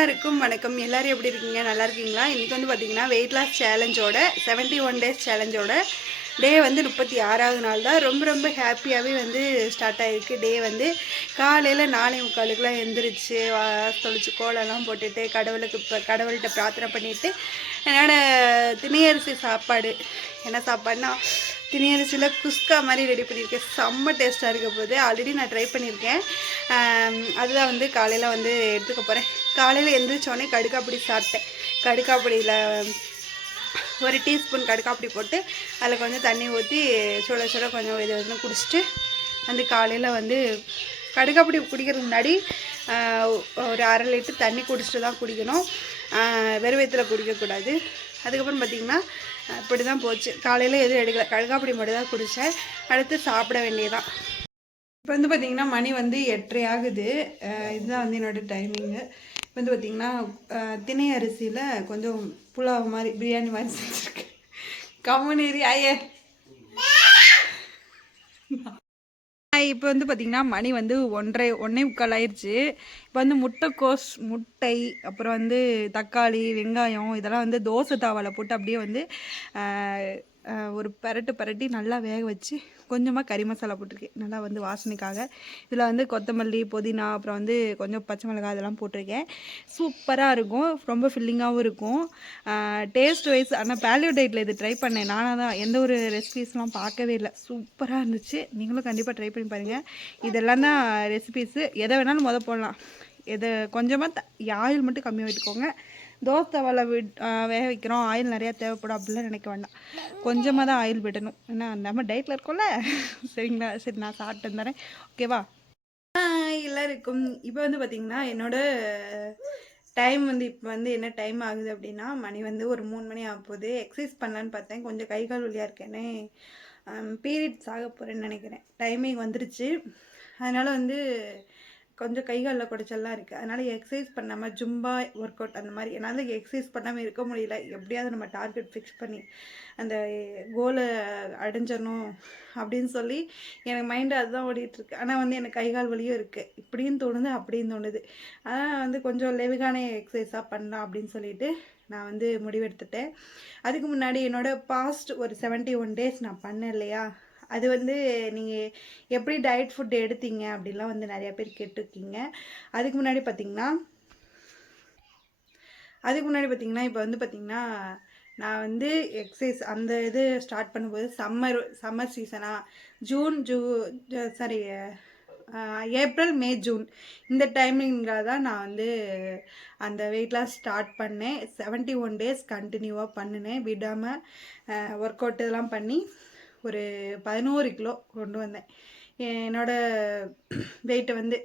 எல்லாருக்கும் வணக்கம். எல்லாரும் எப்படி இருக்கீங்க? நல்லா இருக்கீங்களா? இன்றைக்கி வந்து பார்த்திங்கன்னா வெயிட் லாஸ் சேலஞ்சோட 71 டேஸ் சேலஞ்சோட டே வந்து 36வது நாள் தான். ரொம்ப ரொம்ப ஹாப்பியாகவே வந்து ஸ்டார்ட் ஆகிருக்கு. டே வந்து காலையில் 4:45 எழுந்திரிச்சு தொளிச்சு கோலம்லாம் போட்டுட்டு கடவுள்கிட்ட பிரார்த்தனை பண்ணிவிட்டு என்னோடய திணையரிசி சாப்பாடு என்ன சாப்பாடுனா திணையரிசியில் குஸ்கா மாதிரி ரெடி பண்ணியிருக்கேன். செம்ம டேஸ்ட்டாக இருக்க போது. ஆல்ரெடி நான் ட்ரை பண்ணியிருக்கேன். அதுதான் வந்து காலையில் வந்து எடுத்துக்க போகிறேன். காலையில் எழுந்திரிச்சோடனே கடுக்காப்பொடி சாப்பிட்டேன். கடுக்காப்பொடியில் ஒரு டீஸ்பூன் கடுக்காப்பொடி போட்டு அதில் கொஞ்சம் தண்ணி ஊற்றி சுட சுட கொஞ்சம் இது வந்து குடிச்சிட்டு வந்து காலையில் வந்து கடுக்காப்பொடி குடிக்கிறதுக்கு முன்னாடி ஒரு 1/2 லிட்டர் தண்ணி குடிச்சிட்டு தான் குடிக்கணும். வெறும் வயிற்றில் குடிக்கக்கூடாது. அதுக்கப்புறம் பார்த்திங்கன்னா இப்படி தான் போச்சு. காலையில் எதுவும் எடுக்கலை, கடுக்காப்பொடி மட்டும் தான் குடித்தேன். அடுத்து சாப்பிட வேண்டியதான். இப்போ வந்து பார்த்திங்கன்னா மணி வந்து 8:30 ஆகுது. இதுதான் வந்து என்னோடய டைமிங்கு. இப்போ வந்து பார்த்திங்கன்னா திணை அரிசியில் கொஞ்சம் புலாவ் மாதிரி பிரியாணி மாதிரி செஞ்சுருக்கேன். கம்முனேரி ஐயே. இப்போ வந்து பார்த்திங்கன்னா மணி வந்து 1:45 ஆயிடுச்சு. இப்போ வந்து முட்டை அப்புறம் வந்து தக்காளி வெங்காயம் இதெல்லாம் வந்து தோசை தாவாவில் போட்டு அப்படியே வந்து ஒரு பரட்டி நல்லா வேக வச்சு கொஞ்சமாக கறி மசாலா போட்டிருக்கேன், நல்லா வந்து வாசனைக்காக. இதில் வந்து கொத்தமல்லி புதினா அப்புறம் வந்து கொஞ்சம் பச்சை மிளகாய் அதெல்லாம் போட்டிருக்கேன். சூப்பராக இருக்கும், ரொம்ப ஃபில்லிங்காகவும் இருக்கும். டேஸ்ட் வைஸ் ஆனால் பேலியோ டயட்டில் இது ட்ரை பண்ணேன். நானாக தான் எந்த ஒரு ரெசிபீஸ்லாம் பார்க்கவே இல்லை. சூப்பராக இருந்துச்சு. நீங்களும் கண்டிப்பாக ட்ரை பண்ணி பாருங்கள். இதெல்லாம் தான் ரெசிபீஸு. எதை வேணாலும் போடலாம். எதை கொஞ்சமாக ஆயில் மட்டும் கம்மியாக விட்டுக்கோங்க. தோசை தவாவில் வேக வைக்கிறோம், ஆயில் நிறையா தேவைப்படும் அப்படிலாம் நினைக்க வேண்டாம். கொஞ்சமாக தான் ஆயில் விடணும். ஏன்னா நம்ம டயட்டில் இருக்கோம்ல. சரிங்களா? சரி, நான் சாப்பிட்டு தரேன், ஓகேவா? எல்லாருக்கும் இப்போ வந்து பார்த்திங்கன்னா என்னோடய டைம் வந்து இப்போ வந்து என்ன டைம் ஆகுது அப்படின்னா மணி வந்து ஒரு 3 மணி ஆக போகுது. எக்ஸசைஸ் பண்ணலான்னு பார்த்தேன், கொஞ்சம் கை கால் வலியாக இருக்கேனே, பீரியட்ஸ் ஆக போகிறேன்னு நினைக்கிறேன். டைமிங் வந்துருச்சு. அதனால் வந்து கொஞ்சம் கைகளில் குடைச்சல்லாம் இருக்குது. அதனால் எக்ஸசைஸ் பண்ணாமல் ஜும்பா ஒர்க் அவுட் அந்த மாதிரி என்னால் எக்ஸசைஸ் பண்ணாமல் இருக்க முடியல. எப்படியாவது நம்ம டார்கெட் ஃபிக்ஸ் பண்ணி அந்த கோலை அடைஞ்சிடணும் அப்படின்னு சொல்லி எனக்கு மைண்டு அதுதான் ஓடிட்டுருக்கு. ஆனால் வந்து எனக்கு கைகால் வலியும் இருக்குது. இப்படின்னு தோணுது அப்படின்னு தோணுது. ஆனால் வந்து கொஞ்சம் லெவிகான எக்ஸசைஸாக பண்ணலாம் அப்படின்னு சொல்லிட்டு நான் வந்து முடிவெடுத்துட்டேன். அதுக்கு முன்னாடி என்னோடய பாஸ்ட் ஒரு 71 டேஸ் நான் பண்ணேன் இல்லையா, அது வந்து நீங்கள் எப்படி டயட் ஃபுட் எடுத்தீங்க அப்படின்லாம் வந்து நிறையா பேர் கேட்டிருக்கீங்க. அதுக்கு முன்னாடி பார்த்திங்கன்னா இப்போ வந்து பார்த்திங்கன்னா நான் வந்து எக்ஸசைஸ் அந்த இது ஸ்டார்ட் பண்ணும்போது சம்மர் சீசனாக ஏப்ரல் மே ஜூன் இந்த டைமிங்கில் தான் நான் வந்து அந்த வெயிட் லாஸ் ஸ்டார்ட் பண்ணேன். 71 டேஸ் கண்டினியூவாக பண்ணினேன் விடாமல். ஒர்க் அவுட் இதெல்லாம் பண்ணி ஒரு 11 கிலோ கொண்டு வந்தேன். என்னோடய வெயிட்டை வந்து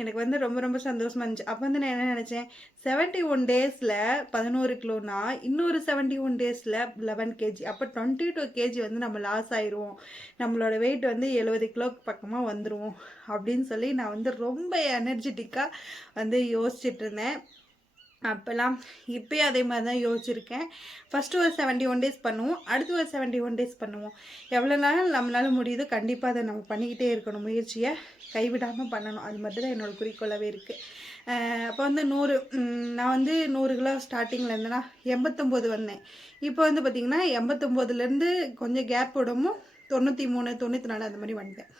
எனக்கு வந்து ரொம்ப ரொம்ப சந்தோஷமாக இருந்துச்சு. அப்போ வந்து நான் என்ன நினச்சேன், 71 டேஸில் 11 கிலோனா இன்னொரு 71 டேஸில் 11 கேஜி, அப்போ 22 கேஜி வந்து நம்ம லாஸ் ஆயிடுவோம், நம்மளோட வெயிட் வந்து 70 கிலோக்கு பக்கமாக வந்துடுவோம் அப்படின்னு சொல்லி நான் வந்து ரொம்ப எனர்ஜெட்டிக்காக வந்து யோசிச்சுட்டு இருந்தேன். அப்போல்லாம் இப்போயும் அதே மாதிரி தான் யோசிச்சுருக்கேன். ஃபஸ்ட்டு ஒரு 71 டேஸ் பண்ணுவோம், அடுத்து ஒரு 71 டேஸ் பண்ணுவோம். எவ்வளோ நாள் நம்மளால் முடியுதோ கண்டிப்பாக அதை நம்ம பண்ணிக்கிட்டே இருக்கணும். முயற்சியை கைவிடாமல் பண்ணணும். அது மட்டும் தான் என்னோடய குறிக்கோளாகவே இருக்குது. அப்போ வந்து நான் வந்து 100 கிலோ ஸ்டார்டிங்கில் இருந்தேன்னா 89 வந்தேன். இப்போ வந்து பார்த்திங்கன்னா 89லேருந்து கொஞ்சம் கேப் விடவும் 93 94 அந்த மாதிரி வந்துட்டேன்.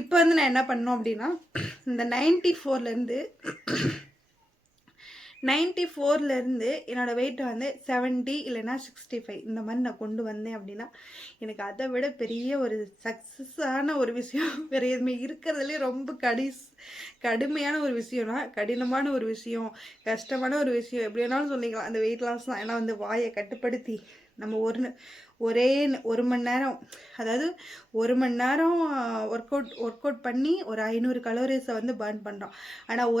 இப்போ வந்து நான் என்ன பண்ணோம் அப்படின்னா இந்த 94லேருந்து என்னோடய வெயிட்டை வந்து 70 இல்லைன்னா 65 இந்த மாதிரி நான் கொண்டு வந்தேன் அப்படின்னா எனக்கு அதை விட பெரிய ஒரு சக்ஸஸான ஒரு விஷயம் வேறு எதுவுமே இருக்கிறதுலே ரொம்ப கடுமையான ஒரு விஷயம்னா கடினமான ஒரு விஷயம், கஷ்டமான ஒரு விஷயம் எப்படி வேணாலும் சொல்லிக்கலாம். அந்த வெயிட் லாஸ் தான். ஏன்னா வந்து வாயை கட்டுப்படுத்தி நம்ம ஒரே 1 மணி நேரம், அதாவது 1 மணி நேரம் ஒர்க் அவுட் பண்ணி ஒரு 500 கலோரிஸை வந்து பர்ன் பண்ணுறோம். ஆனால்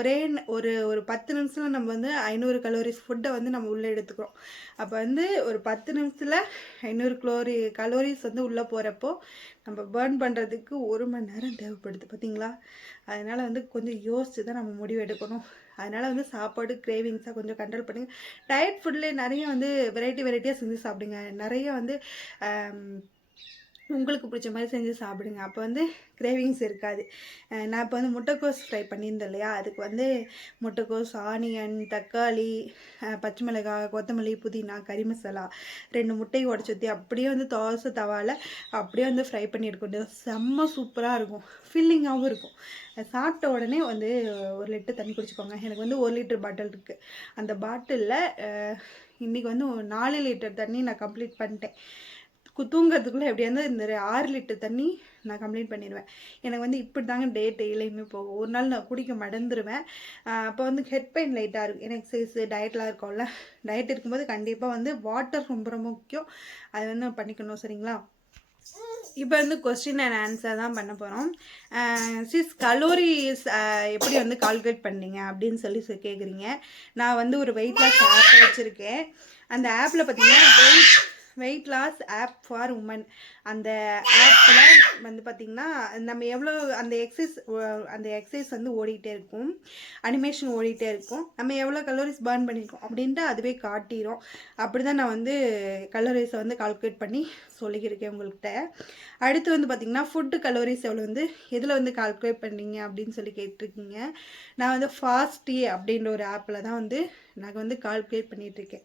ஒரு 10 நிமிஷத்தில் நம்ம வந்து 500 கலோரிஸ் ஃபுட்டை வந்து நம்ம உள்ளே எடுத்துக்கிறோம். அப்போ வந்து ஒரு 10 நிமிஷத்தில் 500 கலோரிஸ் வந்து உள்ளே போகிறப்போ நம்ம பர்ன் பண்ணுறதுக்கு 1 மணி நேரம் தேவைப்படுது பார்த்தீங்களா. அதனால் வந்து கொஞ்சம் யோசித்து தான் நம்ம முடிவு எடுக்கணும். அதனால் வந்து சாப்பாடு கிரேவிங்ஸாக கொஞ்சம் கண்ட்ரோல் பண்ணுங்கள். டயட் ஃபுட்லேயே நிறைய வந்து வெரைட்டியாக செஞ்சு சாப்பிடுங்க. நிறைய வந்து உங்களுக்கு பிடிச்ச மாதிரி செஞ்சு சாப்பிடுங்க. அப்போ வந்து கிரேவிங்ஸ் இருக்காது. நான் இப்போ வந்து முட்டைக்கோஸ் ஃப்ரை பண்ணியிருந்தேன் இல்லையா, அதுக்கு வந்து முட்டைக்கோஸ், ஆனியன், தக்காளி, பச்சை மிளகாய், கொத்தமல்லி, புதினா, கறி மசாலா, 2 முட்டையை உடச்சி ஊற்றி அப்படியே வந்து தோசை தவாவில் அப்படியே வந்து ஃப்ரை பண்ணி எடுக்கணும். செம்ம சூப்பராக இருக்கும், ஃபில்லிங்காகவும் இருக்கும். சாப்பிட்ட உடனே வந்து 1 லிட்டர் தண்ணி குடிச்சிக்கோங்க. எனக்கு வந்து 1 லிட்டர் பாட்டில் இருக்குது. அந்த பாட்டிலில் இன்றைக்கி வந்து 4 லிட்டர் தண்ணி நான் கம்ப்ளீட் பண்ணிட்டேன். தூங்கிறதுக்குள்ளே எப்படியாவது இந்த 6 லிட்டர் தண்ணி நான் கம்ப்ளீட் பண்ணிடுவேன். எனக்கு வந்து இப்படி தாங்க டெய்லியுமே போகும். ஒரு நாள் நான் குடிக்க மறந்துடுவேன். அப்போ வந்து ஹெட் பெயின் லைட்டாக இருக்கும். எனக்கு எக்ஸசைஸு டயட்லாம் இருக்கும்ல, டயட் இருக்கும்போது கண்டிப்பாக வந்து வாட்டர் ரொம்ப ரொம்ப முக்கியம். அது வந்து பண்ணிக்கணும். சரிங்களா? இப்போ வந்து கொஸ்டின் அண்ட் ஆன்சர் தான் பண்ண போகிறோம். சிஸ் கலோரிஸ் எப்படி வந்து கால்குலேட் பண்ணீங்க அப்படின்னு சொல்லி கேட்குறீங்க. நான் வந்து ஒரு வெயிட் லாஸ் ஆப் வச்சுருக்கேன். அந்த ஆப்பில் பார்த்தீங்கன்னா weight loss app for women. அந்த ஆப்பில் வந்து பார்த்திங்கன்னா நம்ம எவ்வளோ அந்த எக்ஸசைஸ் வந்து ஓடிக்கிட்டே இருக்கும், அனிமேஷன் ஓடிக்கிட்டே இருக்கும், நம்ம எவ்வளோ கலோரிஸ் பர்ன் பண்ணியிருக்கோம் அப்படின்ட்டு அதுவே காட்டிடும். அப்படி தான் நான் வந்து கலோரிஸை வந்து கால்குலேட் பண்ணி சொல்லிக்கிருக்கேன் உங்கள்கிட்ட. அடுத்து வந்து பார்த்திங்கன்னா ஃபுட்டு கலோரிஸ் எவ்வளோ வந்து எதில் வந்து கால்குலேட் பண்ணீங்க அப்படின்னு சொல்லி கேட்டிருக்கீங்க. நான் வந்து ஃபாஸ்டி அப்படின்ற ஒரு ஆப்பில் தான் வந்து நான் வந்து கால்குலேட் பண்ணிகிட்ருக்கேன்.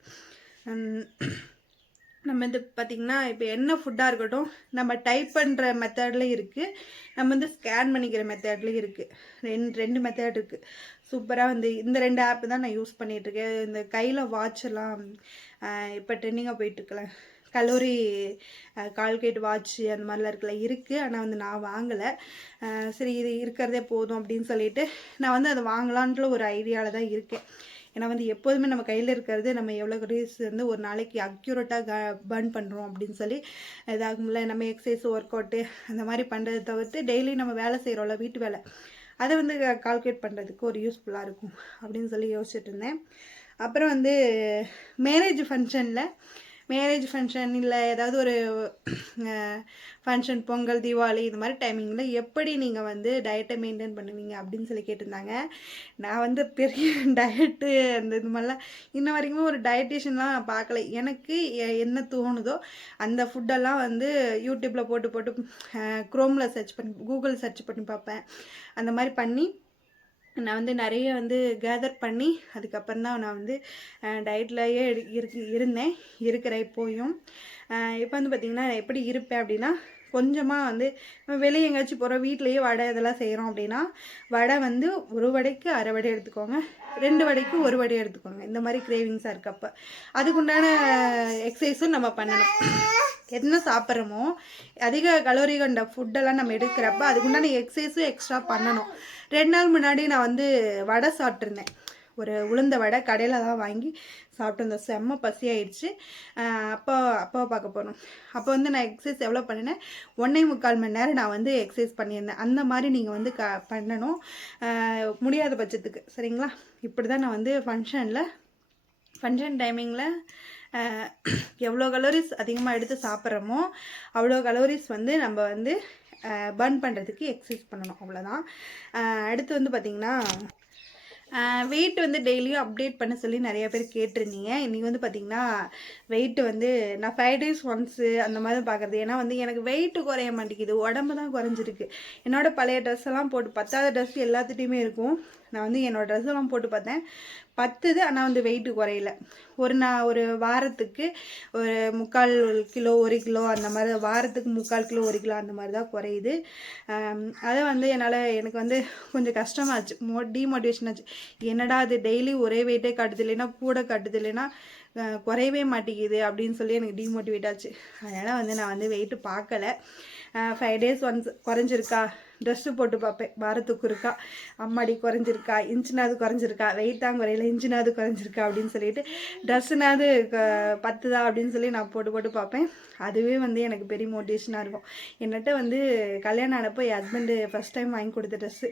நம்ம வந்து பார்த்திங்கன்னா இப்போ என்ன ஃபுட்டாக இருக்கட்டும், நம்ம டைப் பண்ணுற மெத்தட்லேயும் இருக்குது, நம்ம வந்து ஸ்கேன் பண்ணிக்கிற மெத்தட்லேயும் இருக்குது. ரெண்டு மெத்தட் இருக்குது. சூப்பராக வந்து இந்த 2 ஆப்பு தான் நான் யூஸ் பண்ணிகிட்ருக்கேன். இந்த கையில் வாட்செல்லாம் இப்போ ட்ரெண்டிங்காக போயிட்டுருக்கல, கலோரி கால்குலேட் வாட்ச் அந்த மாதிரிலாம் இருக்குல்ல, இருக்குது. ஆனால் வந்து நான் வாங்கலை. சரி இது இருக்கிறதே போதும் அப்படின்னு சொல்லிட்டு நான் வந்து அதை வாங்கலான்ற ஒரு ஐடியாவில் தான் இருக்கேன். ஏன்னா வந்து எப்போதுமே நம்ம கையில் இருக்கிறது நம்ம எவ்வளோ கலோரிஸ் வந்து ஒரு நாளைக்கு அக்யூரேட்டாக பர்ன் பண்ணுறோம் அப்படின்னு சொல்லி இதாகும்ல. நம்ம எக்ஸசைஸ் ஒர்க் அவுட்டு அந்த மாதிரி பண்ணுறதை தவிர்த்து டெய்லி நம்ம வேலை செய்கிறோம்ல, வீட்டு வேலை, அதை வந்து கால்குலேட் பண்ணுறதுக்கு ஒரு யூஸ்ஃபுல்லாக இருக்கும் அப்படின்னு சொல்லி யோசிச்சுட்டு இருந்தேன். அப்புறம் வந்து மேரேஜ் ஃபங்க்ஷன் இல்லை ஏதாவது ஒரு ஃபங்க்ஷன், பொங்கல், தீபாவளி இது மாதிரி டைமிங்கில் எப்படி நீங்கள் வந்து டயட்டை மெயின்டைன் பண்ணுவீங்க அப்படின்னு சொல்லி கேட்டிருந்தாங்க. நான் வந்து பெரிய டயட்டு அந்த இது மாதிரிலாம் இன்ன வரைக்குமே ஒரு டயட்டிஷியன்லாம் நான் பார்க்கல. எனக்கு என்ன தோணுதோ அந்த ஃபுட்டெல்லாம் வந்து யூடியூப்பில் போட்டு க்ரோமில் சர்ச் பண்ணி, கூகுள் சர்ச் பண்ணி பார்ப்பேன். அந்த மாதிரி பண்ணி நான் வந்து நிறைய வந்து கேதர் பண்ணி அதுக்கப்புறம் தான் நான் வந்து டயட்லேயே இருக்கிறேன் இப்போயும். இப்போ வந்து பார்த்திங்கன்னா எப்படி இருப்பேன் அப்படின்னா, கொஞ்சமாக வந்து வெளியே எங்கேயாச்சும் போகிறோம், வீட்லேயே வடை இதெல்லாம் செய்கிறோம் அப்படின்னா வடை வந்து 1 வடைக்கு அரை வடை எடுத்துக்கோங்க, 2 வடைக்கு 1 வடை எடுத்துக்கோங்க. இந்த மாதிரி கிரேவிங்ஸாக இருக்கப்போ அதுக்குண்டான எக்ஸசைஸும் நம்ம பண்ணணும். என்ன சாப்பிட்றோமோ அதிக கலோரி கொண்ட ஃபுட்டெல்லாம் நம்ம எடுக்கிறப்ப அதுக்குண்டான எக்ஸசைஸும் எக்ஸ்ட்ரா பண்ணணும். 2 நாள் முன்னாடி நான் வந்து வடை சாப்பிட்ருந்தேன். ஒரு உளுந்த வடை கடையில் தான் வாங்கி சாப்பிட்டுருந்தேன். செம்ம பசி ஆயிடுச்சு. அப்பாவை பார்க்க போகணும். அப்போ வந்து நான் எக்ஸசைஸ் எவ்வளோ பண்ணினேன், 1.25 மணி நேரம் நான் வந்து எக்ஸசைஸ் பண்ணியிருந்தேன். அந்த மாதிரி நீங்கள் வந்து பண்ணணும் முடியாத பட்சத்துக்கு. சரிங்களா? இப்படி தான் நான் வந்து ஃபங்க்ஷன் டைமிங்கில் எவ்வளோ கலோரிஸ் அதிகமாக எடுத்து சாப்பிட்றோமோ அவ்வளோ கலோரிஸ் வந்து நம்ம வந்து பர்ன் பண்ணுறதுக்கு எக்ஸசைஸ் பண்ணணும். அவ்வளோதான். அடுத்து வந்து பார்த்திங்கன்னா வெயிட் வந்து டெய்லியும் அப்டேட் பண்ண சொல்லி நிறைய பேர் கேட்டிருந்தீங்க. இன்றைக்கி வந்து பார்த்திங்கன்னா வெயிட்டு வந்து நான் 5 days ஒன்ஸு அந்த மாதிரி பார்க்குறது. ஏன்னா வந்து எனக்கு வெயிட்டு குறைய மாட்டேங்குது, உடம்பு தான் குறைஞ்சிருக்கு. என்னோடய பழைய ட்ரெஸ் எல்லாம் போட்டு 10வது ட்ரெஸ் எல்லாத்துட்டையுமே இருக்கும். நான் வந்து என்னோடய ட்ரெஸ் எல்லாம் போட்டு பார்த்தேன், 10. ஆனால் வந்து வெயிட்டு குறையல. ஒரு வாரத்துக்கு ஒரு 3/4 கிலோ 1 கிலோ அந்த மாதிரி, வாரத்துக்கு 3/4 கிலோ 1 கிலோ அந்த மாதிரி தான் குறையுது. அதை வந்து எனக்கு வந்து கொஞ்சம் கஷ்டமாச்சு, டிமோட்டிவேஷன் ஆச்சு. என்னடா அது டெய்லி ஒரே வெயிட்டே காட்டுது, இல்லைன்னா கூட காட்டுது, இல்லைன்னா குறையவே மாட்டேங்குது அப்படின்னு சொல்லி எனக்கு டிமோட்டிவேட் ஆச்சு. அதனால் வந்து நான் வந்து வெயிட்டு பார்க்கலை. 5 days ஒன்ஸ் குறைஞ்சிருக்கா, ட்ரெஸ்ஸு போட்டு பார்ப்பேன், வாரத்துக்கு இருக்கா, அம்மாடி குறைஞ்சிருக்கா, இன்ச்சுனாவது குறைஞ்சிருக்கா, வெயிட் தான் குறையில, இன்ச்சுனாவது குறைஞ்சிருக்கா அப்படின்னு சொல்லிட்டு ட்ரெஸ்ஸுனாவது 10 அப்படின்னு சொல்லி நான் போட்டு பார்ப்பேன். அதுவே வந்து எனக்கு பெரிய மோட்டிவேஷனாக இருக்கும். என்கிட்ட வந்து கல்யாணம் ஆனப்போ என் ஹஸ்பண்டு ஃபஸ்ட் டைம் வாங்கி கொடுத்த ட்ரெஸ்ஸு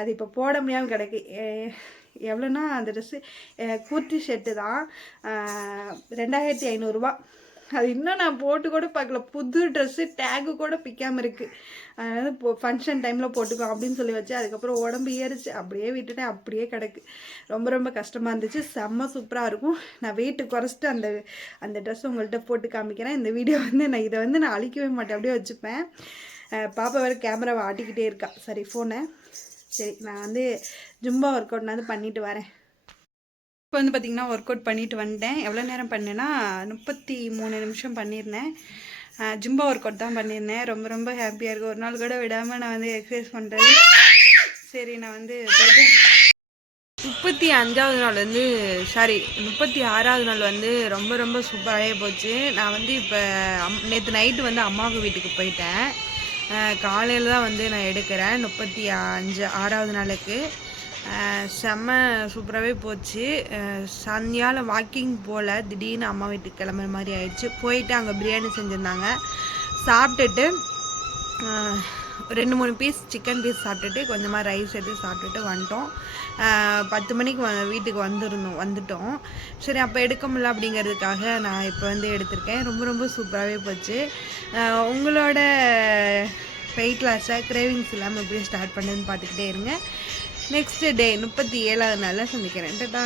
அது இப்போ போட முடியாமல் கிடக்கு. எவ்வளோன்னா அந்த ட்ரெஸ்ஸு கூர்த்தி ஷர்ட்டு தான், 2500 ரூபா. அது இன்னும் நான் போட்டு கூட பார்க்கல. புது ட்ரெஸ்ஸு டேகு கூட பிக்காமல் இருக்குது. அதனால் ஃபங்க்ஷன் டைமில் போட்டுக்கோ அப்படின்னு சொல்லி வச்சு அதுக்கப்புறம் உடம்பு ஏறிச்சு, அப்படியே விட்டுட்டேன், அப்படியே கிடக்கு. ரொம்ப ரொம்ப கஷ்டமாக இருந்துச்சு. செம்ம சூப்பராக இருக்கும். நான் வெயிட்டு குறைச்சிட்டு அந்த அந்த ட்ரெஸ் உங்கள்கிட்ட போட்டு காமிக்கிறேன். இந்த வீடியோ வந்து நான் அழிக்கவே மாட்டேன், அப்படியே வச்சுப்பேன். பாப்பா வேறு கேமராவை ஆட்டிக்கிட்டே இருக்கா. சரி ஃபோனை. சரி நான் வந்து ஜும்பா ஒர்க் அவுட் நான் பண்ணிட்டு வரேன். இப்போ வந்து பார்த்திங்கன்னா ஒர்க் அவுட் பண்ணிட்டு வந்துட்டேன். எவ்வளோ நேரம் பண்ணேன்னா 33 நிமிஷம் பண்ணியிருந்தேன். ஜும்பா ஒர்க் அவுட் தான் பண்ணியிருந்தேன். ரொம்ப ரொம்ப ஹாப்பியாக இருக்குது. ஒரு நாள் கூட விடாமல் நான் வந்து எக்ஸசைஸ் பண்ணுறது. சரி நான் வந்து 35வது நாள் வந்து 36வது நாள் வந்து ரொம்ப ரொம்ப சூப்பராகவே போச்சு. நான் வந்து இப்போ நேற்று நைட்டு வந்து அம்மாவுக்கு வீட்டுக்கு போயிட்டேன். காலையில் தான் வந்து நான் எடுக்கிறேன் 6வது நாளுக்கு. செம்ம சூப்பராகவே போச்சு. சாயங்காலம் வாக்கிங் போல் திடீர்னு அம்மா வீட்டுக்கு கிளம்புற மாதிரி ஆயிடுச்சு. போயிட்டு அங்கே பிரியாணி செஞ்சுருந்தாங்க. சாப்பிட்டுட்டு 2-3 பீஸ் சிக்கன் பீஸ் சாப்பிட்டுட்டு கொஞ்சமாக ரைஸ் எடுத்து சாப்பிட்டுட்டு வந்துட்டோம். 10 மணிக்கு வீட்டுக்கு வந்துட்டோம். சரி அப்போ எடுக்க முடியல அப்படிங்கிறதுக்காக நான் இப்போ வந்து எடுத்திருக்கேன். ரொம்ப ரொம்ப சூப்பராகவே போச்சு. உங்களோட வெயிட் லாஸை கிரேவிங்ஸ் இல்லாமல் எப்படி ஸ்டார்ட் பண்ணுன்னு பார்த்துக்கிட்டே இருங்க. நெக்ஸ்ட் டே 37வது நாளில் சந்திக்கிறேன். டாடா.